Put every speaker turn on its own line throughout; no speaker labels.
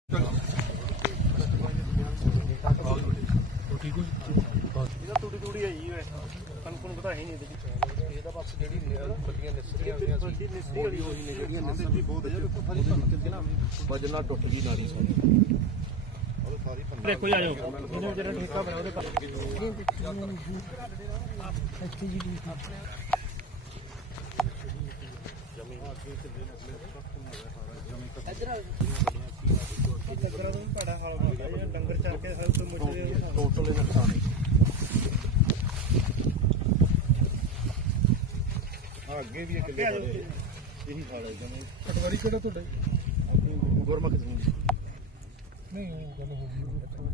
ਤੂੜੀ ਹੈ ਜੀ ਸਾਨੂੰ ਪਤਾ ਹੀ ਨਹੀਂ ਇਹਦਾ ਬਸ ਜਿਹੜੀ ਬੱਤੀਆਂ ਨਿਸਰੀਆਂ ਵਾਲੀ ਹੋਈ ਨੇ ਜਿਹੜੀਆਂ ਨਿਸਰੀ ਬਹੁਤ ਹੈ ਦੇਖੋ ਸਾਰੀ ਵਜਨ ਨਾਲ ਟੁੱਟ ਗਈ ਨਾਲੀ ਸਾਰੀ ਦੇਖੋ ਆ ਜਾਓ ਇਹਨੂੰ ਜਿਹੜਾ ਠੇਕਾ ਬਣਾਇਆ ਉਹਦੇ ਡੰਗਰ ਚਰ ਕੇ ਟੋਟਲ ਨੁਕਸਾਨ ਅੱਗੇ ਵੀ ਇੱਕ ਇਹੀ ਹਾਲ ਹੈ ਜਮੇ ਪਟਵਾਰੀ ਕਿਹੜਾ ਤੁਹਾਡਾ ਗੁਰਮੁਖ ਜ਼ਮੀਨ ਨਹੀਂ ਉਹ ਗੱਲ ਹੋ ਗਈ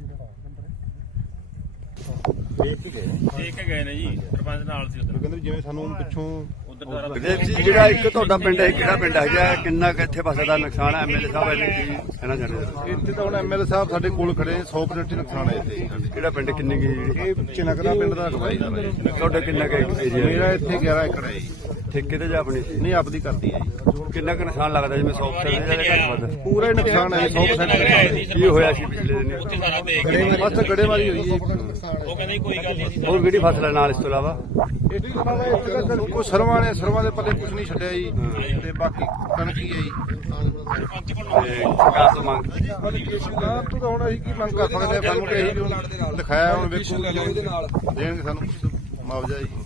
ਦੇਖ ਕੇ ਗਏ ਨੇ ਜੀ ਸਰਪੰਚ ਨਾਲ ਸੀ ਉਧਰ ਕਹਿੰਦੇ ਜਿਵੇਂ ਸਾਨੂੰ ਪਿੱਛੋਂ
ਜਿਹੜਾ ਇੱਕ ਤੁਹਾਡਾ ਪਿੰਡ ਹੈ ਕਿਹੜਾ ਪਿੰਡ ਹੈਗਾ ਕਿੰਨਾ ਕਿੱਥੇ ਪਾਸੇ ਦਾ ਨੁਕਸਾਨ ਹੈ ਐਮਐਲਏ ਸਾਹਿਬ ਇਹਨੇ ਕੀ ਕਹਿਣਾ ਚਾਹੁੰਦੇ
ਇੱਥੇ ਤਾਂ ਹੁਣ ਐਮਐਲਏ ਸਾਹਿਬ ਸਾਡੇ ਕੋਲ ਖੜੇ 100% ਨੁਕਸਾਨ ਹੈ ਇੱਥੇ
ਕਿਹੜਾ ਪਿੰਡ ਕਿੰਨੀ ਕੀ
ਇਹ ਚਨਕਦਾ ਪਿੰਡ ਦਾ ਰਕਬਾ
ਤੁਹਾਡਾ ਕਿੰਨਾ ਕੁ ਏਰੀਆ
ਮੇਰਾ ਇੱਥੇ 11 ਏਕੜ ਹੈ ਜੀ
ਠੇਕੇ ਤੇ ਜਾਂ ਆਪਣੀ ਸੀ
ਨਹੀਂ ਆਪਦੀ ਕਰਦੀ ਹੈ ਜੀ
ਕਿੰਨਾ ਕੁ ਨੁਕਸਾਨ ਲੱਗਦਾ ਜਿਵੇਂ 100% ਜਾਂ ਘੱਟ ਵੱਧ
ਪੂਰਾ ਹੀ ਨੁਕਸਾਨ ਹੈ 100%
ਕੀ ਹੋਇਆ ਸੀ ਪਿਛਲੇ ਦਿਨ
ਬਸ ਗੜੇਮਾਰੀ ਹੋਈ ਹੈ
ਉਹ ਕਹਿੰਦੇ ਕੋਈ ਗੱਲ ਨਹੀਂ
ਹੋਰ ਕਿਹੜੀ ਫਸਲ ਹੈ ਨਾਲ ਇਸ ਤੋਂ ਇਲਾਵਾ
ਇਸ ਤੋਂ ਇਲਾਵਾ ਕੋਈ ਸਰਵਾਂ ਦੇ ਪੱਲੇ ਕੁਝ ਨਹੀਂ ਛੱਡਿਆ ਜੀ ਤੇ ਬਾਕੀ ਕਣਕ ਹੀ ਹੈ ਜੀ
ਸਰਕਾਰ ਤੋਂ ਮੰਗ
ਸਰਕਾਰ ਤੋਂ ਤਾਂ ਹੁਣ ਅਸੀਂ ਕੀ ਮੰਗ ਕਰ ਸਕਦੇ ਹਾਂ ਸਾਨੂੰ ਤੇ ਇਹੀ ਲਿਖਾਇਆ ਹੁਣ ਵੇਖੋ ਦੇਣਗੇ ਸਾਨੂੰ ਮੁਆਵਜ਼ਾ ਜੀ